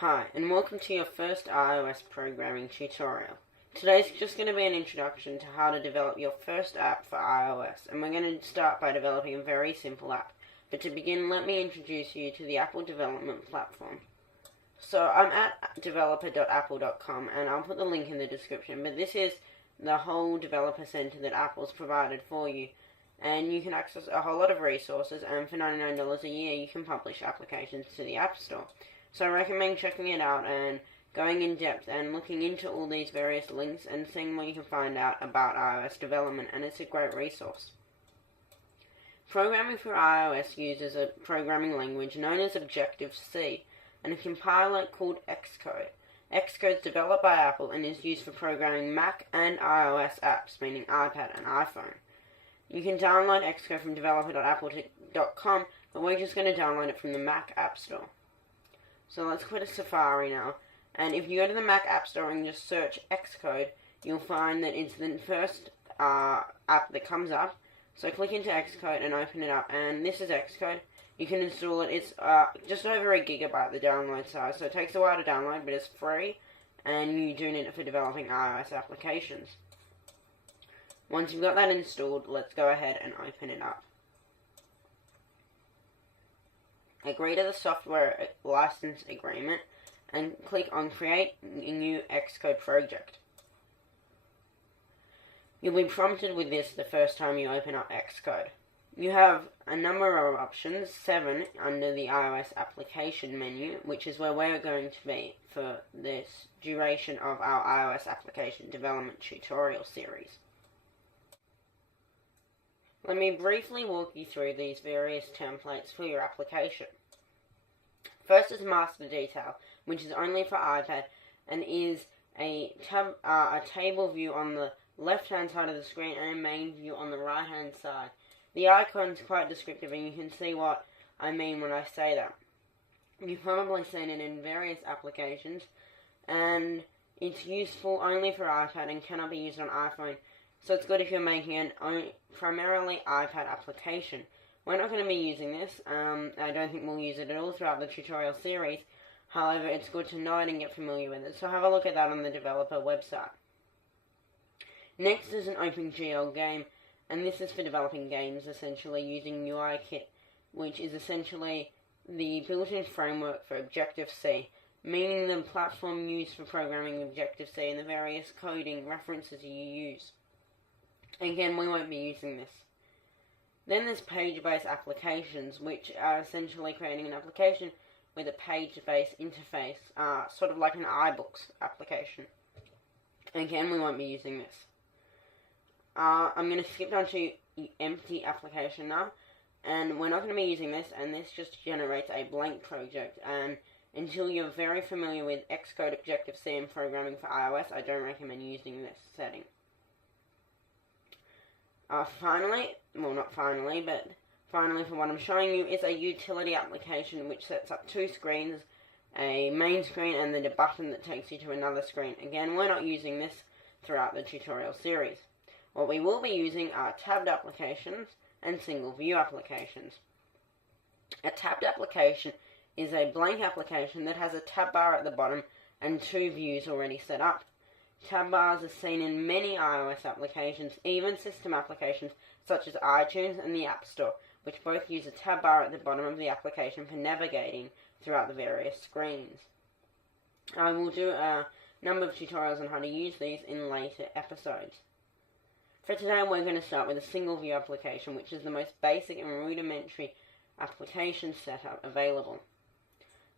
Hi, and welcome to your first iOS programming tutorial. Today's just going to be an introduction to how to develop your first app for iOS, and we're going to start by developing a very simple app. But to begin, let me introduce you to the Apple development platform. So I'm at developer.apple.com, and I'll put the link in the description, but this is the whole developer center that Apple's provided for you. And you can access a whole lot of resources, and for $99 a year you can publish applications to the App Store. So I recommend checking it out and going in depth and looking into all these various links and seeing what you can find out about iOS development, and it's a great resource. Programming for iOS uses a programming language known as Objective-C and a compiler called Xcode. Xcode is developed by Apple and is used for programming Mac and iOS apps, meaning iPad and iPhone. You can download Xcode from developer.apple.com, but we're just going to download it from the Mac App Store. So let's go to Safari now, and if you go to the Mac App Store and just search Xcode, you'll find that it's the first app that comes up. So click into Xcode and open it up, and this is Xcode. You can install it. It's just over a gigabyte, the download size, so it takes a while to download, but it's free, and you do need it for developing iOS applications. Once you've got that installed, let's go ahead and open it up. Agree to the software license agreement and click on Create a New Xcode Project. You'll be prompted with this the first time you open up Xcode. You have a number of options, 7 under the iOS application menu, which is where we're going to be for this duration of our iOS application development tutorial series. Let me briefly walk you through these various templates for your application. First is Master Detail, which is only for iPad and is a table view on the left-hand side of the screen and a main view on the right-hand side. The icon's quite descriptive, and you can see what I mean when I say that. You've probably seen it in various applications, and it's useful only for iPad and cannot be used on iPhone. So it's good if you're making an primarily iPad application. We're not going to be using this. I don't think we'll use it at all throughout the tutorial series. However, it's good to know it and get familiar with it. So have a look at that on the developer website. Next is an OpenGL game, and this is for developing games, essentially using UIKit, which is essentially the built-in framework for Objective-C, meaning the platform used for programming Objective-C and the various coding references you use. Again, we won't be using this. Then there's page-based applications, which are essentially creating an application with a page-based interface, sort of like an iBooks application. Again, we won't be using this. I'm going to skip down to empty application now, and we're not going to be using this, and this just generates a blank project, and until you're very familiar with Xcode, Objective-C, and programming for iOS, I don't recommend using this setting. Finally for what I'm showing you is a utility application which sets up 2 screens, a main screen and then a button that takes you to another screen. Again, we're not using this throughout the tutorial series. What we will be using are tabbed applications and single view applications. A tabbed application is a blank application that has a tab bar at the bottom and 2 views already set up. Tab bars are seen in many iOS applications, even system applications such as iTunes and the App Store, which both use a tab bar at the bottom of the application for navigating throughout the various screens. I will do a number of tutorials on how to use these in later episodes. For today, we're going to start with a single view application, which is the most basic and rudimentary application setup available.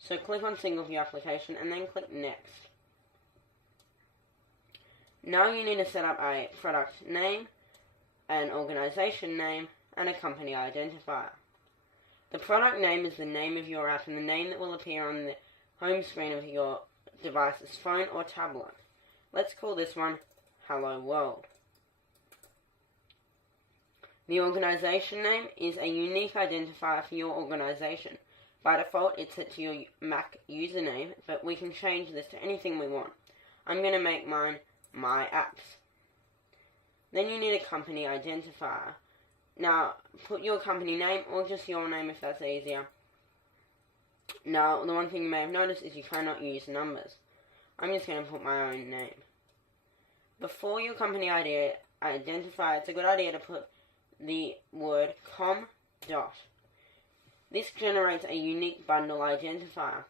So click on single view application and then click next. Now you need to set up a product name, an organization name, and a company identifier. The product name is the name of your app and the name that will appear on the home screen of your device's phone or tablet. Let's call this one Hello World. The organization name is a unique identifier for your organization. By default, it's set to your Mac username, but we can change this to anything we want. I'm going to make mine My Apps. Then you need a company identifier. Now, put your company name or just your name if that's easier. Now, the one thing you may have noticed is you cannot use numbers. I'm just going to put my own name. Before your company ID identifier, it's a good idea to put the word com dot. This generates a unique bundle identifier.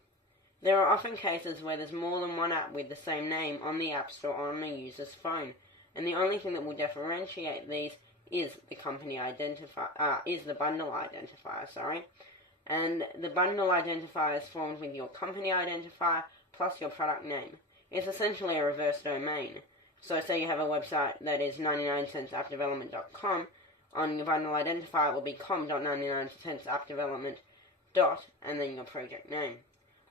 There are often cases where there's more than one app with the same name on the App Store or on the user's phone, and the only thing that will differentiate these is the company identifier, is the bundle identifier, And the bundle identifier is formed with your company identifier plus your product name. It's essentially a reverse domain. So say you have a website that is 99centsappdevelopment.com, on your bundle identifier it will be com.99centsappdevelopment dot and then your project name.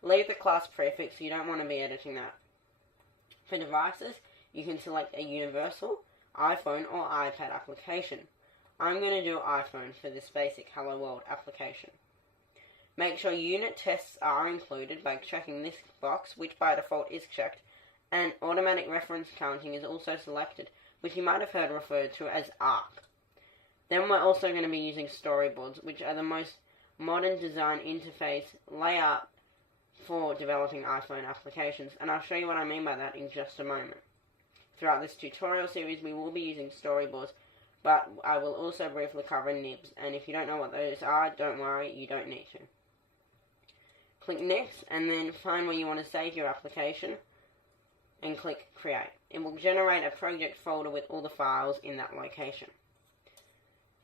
Leave the class prefix, you don't want to be editing that. For devices, you can select a universal, iPhone or iPad application. I'm going to do iPhone for this basic Hello World application. Make sure unit tests are included by checking this box, which by default is checked, and automatic reference counting is also selected, which you might have heard referred to as ARC. Then we're also going to be using storyboards, which are the most modern design interface layout for developing iPhone applications, and I'll show you what I mean by that in just a moment. Throughout this tutorial series we will be using storyboards, but I will also briefly cover nibs, and if you don't know what those are, don't worry, you don't need to. Click Next, and then find where you want to save your application, and click Create. It will generate a project folder with all the files in that location.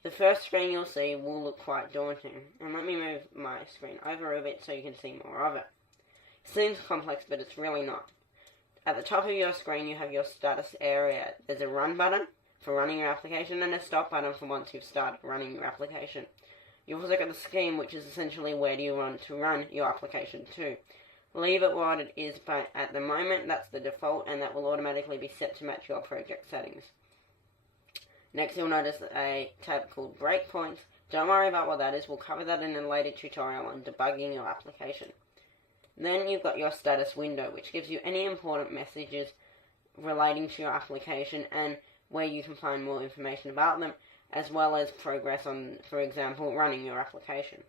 The first screen you'll see will look quite daunting, and let me move my screen over a bit so you can see more of it. Seems complex, but it's really not. At the top of your screen you have your status area. There's a Run button for running your application and a Stop button for once you've started running your application. You've also got the scheme, which is essentially where do you want to run your application to. Leave it what it is, but at the moment that's the default, and that will automatically be set to match your project settings. Next you'll notice a tab called Breakpoints. Don't worry about what that is, we'll cover that in a later tutorial on debugging your application. Then you've got your status window, which gives you any important messages relating to your application and where you can find more information about them, as well as progress on, for example, running your application.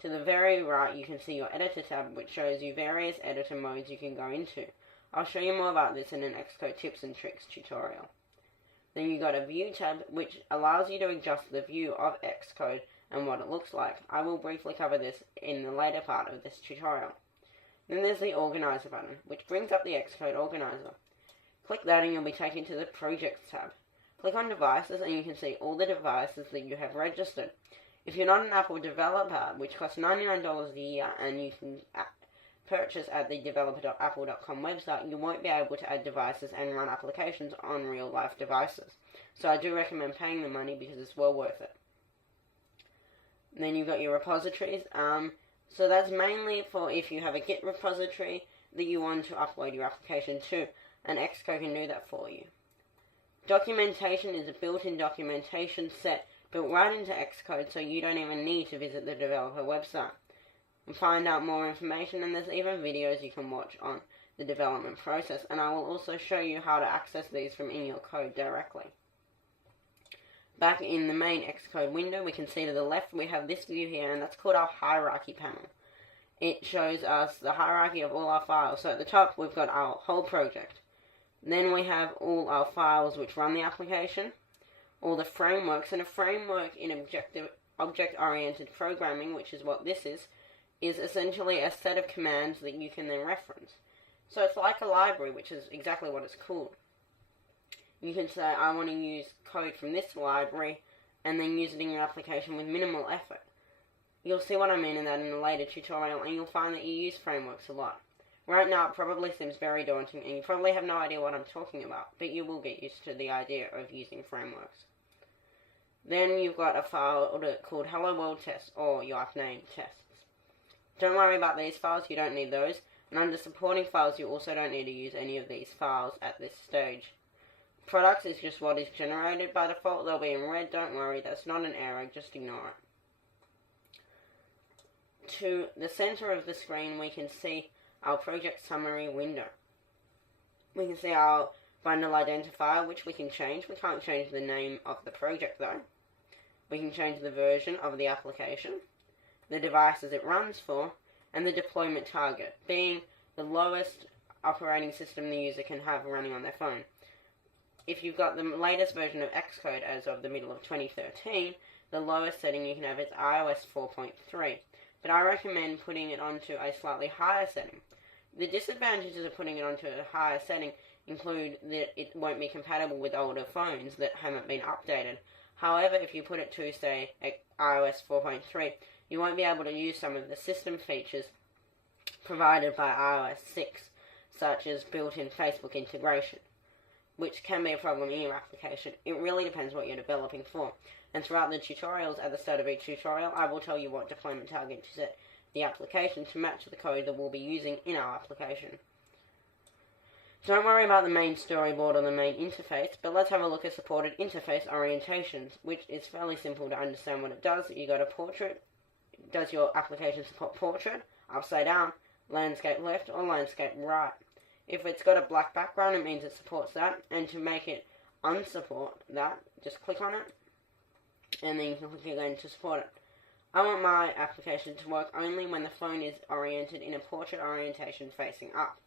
To the very right you can see your editor tab, which shows you various editor modes you can go into. I'll show you more about this in an Xcode tips and tricks tutorial. Then you've got a View tab, which allows you to adjust the view of Xcode and what it looks like. I will briefly cover this in the later part of this tutorial. Then there's the Organizer button, which brings up the Xcode Organizer. Click that and you'll be taken to the Projects tab. Click on Devices and you can see all the devices that you have registered. If you're not an Apple developer, which costs $99 a year and you can purchase at the developer.apple.com website, you won't be able to add devices and run applications on real-life devices. So I do recommend paying the money because it's well worth it. Then you've got your repositories. So that's mainly for if you have a Git repository that you want to upload your application to, and Xcode can do that for you. Documentation is a built-in documentation set built right into Xcode, so you don't even need to visit the developer website and find out more information, and there's even videos you can watch on the development process, and I will also show you how to access these from in your code directly. Back in the main Xcode window, we can see to the left we have this view here, and that's called our hierarchy panel. It shows us the hierarchy of all our files. So at the top we've got our whole project. Then we have all our files which run the application, all the frameworks, and a framework in object-oriented programming, which is what this is essentially a set of commands that you can then reference. So it's like a library, which is exactly what it's called. You can say, I want to use code from this library, and then use it in your application with minimal effort. You'll see what I mean in that in a later tutorial, and you'll find that you use frameworks a lot. Right now it probably seems very daunting, and you probably have no idea what I'm talking about, but you will get used to the idea of using frameworks. Then you've got a file called Hello World Test, or your app name tests. Don't worry about these files, you don't need those, and under supporting files you also don't need to use any of these files at this stage. Products is just what is generated by default. They'll be in red, don't worry, that's not an error, just ignore it. To the center of the screen we can see our project summary window. We can see our bundle identifier, which we can change. We can't change the name of the project though. We can change the version of the application, the devices it runs for, and the deployment target, being the lowest operating system the user can have running on their phone. If you've got the latest version of Xcode as of the middle of 2013, the lowest setting you can have is iOS 4.3, but I recommend putting it onto a slightly higher setting. The disadvantages of putting it onto a higher setting include that it won't be compatible with older phones that haven't been updated. However, if you put it to, say, iOS 4.3, you won't be able to use some of the system features provided by iOS 6, such as built-in Facebook integration, which can be a problem in your application. It really depends what you're developing for. And throughout the tutorials, at the start of each tutorial, I will tell you what deployment target to set the application to match the code that we'll be using in our application. Don't worry about the main storyboard or the main interface, but let's have a look at supported interface orientations, which is fairly simple to understand what it does. You go to portrait. Does your application support portrait, upside down, landscape left, or landscape right? If it's got a black background, it means it supports that, and to make it unsupport that, just click on it, and then you can click again to support it. I want my application to work only when the phone is oriented in a portrait orientation facing up.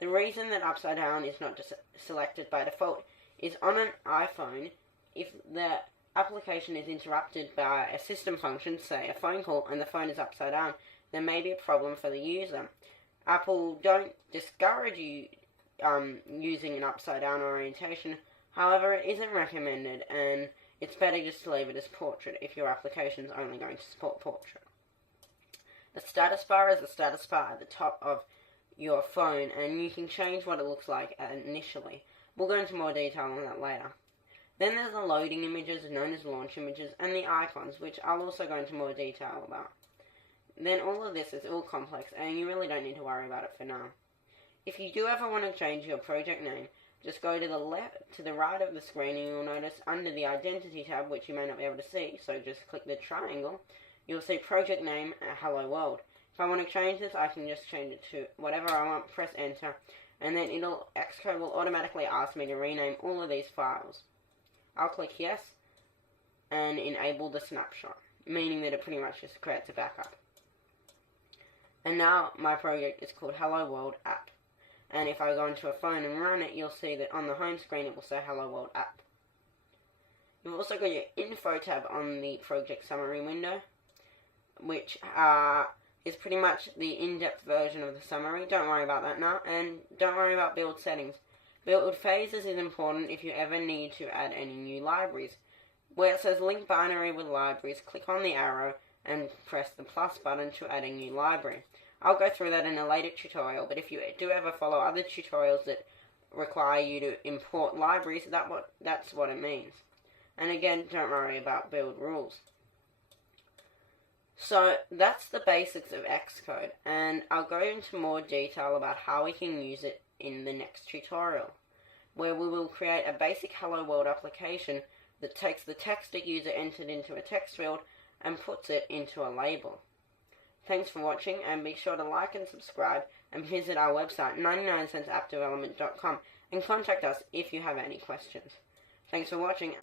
The reason that upside down is not selected by default is on an iPhone, if the application is interrupted by a system function, say a phone call, and the phone is upside down, there may be a problem for the user. Apple don't discourage you using an upside down orientation, however it isn't recommended, and it's better just to leave it as portrait if your application is only going to support portrait. The status bar is the status bar at the top of your phone, and you can change what it looks like initially. We'll go into more detail on that later. Then there's the loading images, known as launch images, and the icons, which I'll also go into more detail about. Then all of this is all complex, and you really don't need to worry about it for now. If you do ever want to change your project name, just go to the left, to the right of the screen, and you'll notice under the Identity tab, which you may not be able to see, so just click the triangle, you'll see Project Name Hello World. If I want to change this, I can just change it to whatever I want, press Enter, and then Xcode will automatically ask me to rename all of these files. I'll click Yes, and enable the snapshot, meaning that it pretty much just creates a backup. And now my project is called Hello World App. And if I go into a phone and run it, you'll see that on the home screen it will say Hello World App. You've also got your Info tab on the project summary window, which is pretty much the in-depth version of the summary. Don't worry about that now, and don't worry about build settings. Build phases is important if you ever need to add any new libraries. Where it says link binary with libraries, click on the arrow and press the plus button to add a new library. I'll go through that in a later tutorial, but if you do ever follow other tutorials that require you to import libraries, that's what it means. And again, don't worry about build rules. So that's the basics of Xcode, and I'll go into more detail about how we can use it in the next tutorial, where we will create a basic Hello World application that takes the text a user entered into a text field and puts it into a label. Thanks for watching, and be sure to like and subscribe, and visit our website 99centsappdevelopment.com and contact us if you have any questions. Thanks for watching.